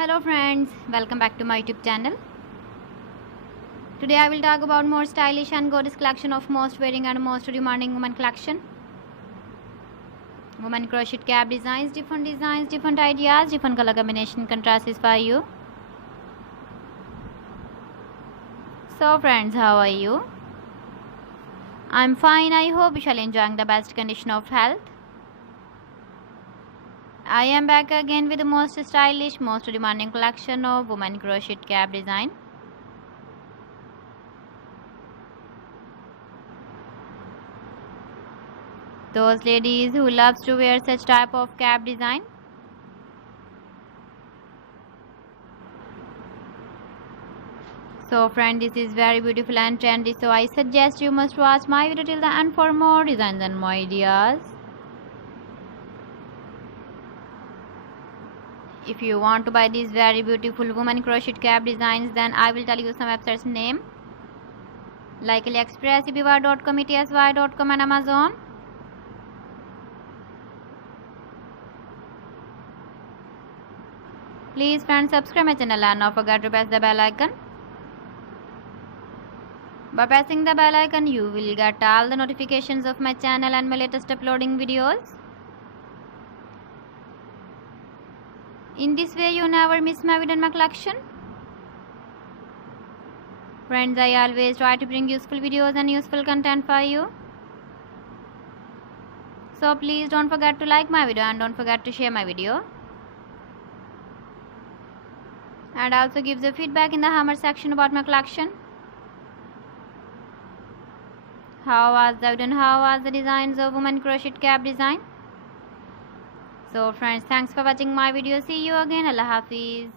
Hello friends, welcome back to my YouTube channel. Today I will talk about more stylish and gorgeous collection of most wearing and most demanding women collection. Women crochet cap designs, different ideas, different color combination contrasts for you. So friends, how are you? I'm fine. I hope you shall enjoying the best condition of health. I am back again with the most stylish, most demanding collection of women crochet cap design. Those ladies who loves to wear such type of cap design. So friend, this is very beautiful and trendy, so I suggest you must watch my video till the end for more designs and more ideas. If you want to buy these very beautiful women crochet cap designs, then I will tell you some websites name like AliExpress, eBay.com, etsy.com and Amazon. Please friends, subscribe my channel and don't forget to press the bell icon. By pressing the bell icon, you will get all the notifications of my channel and my latest uploading videos. In this way, you never miss my video and my collection. Friends, I always try to bring useful videos and useful content for you. So please don't forget to like my video and don't forget to share my video. And also give the feedback in the hammer section about my collection. How was the video and how was the designs of women crochet cap design? So friends, thanks for watching my video. See you again. Allah Hafiz.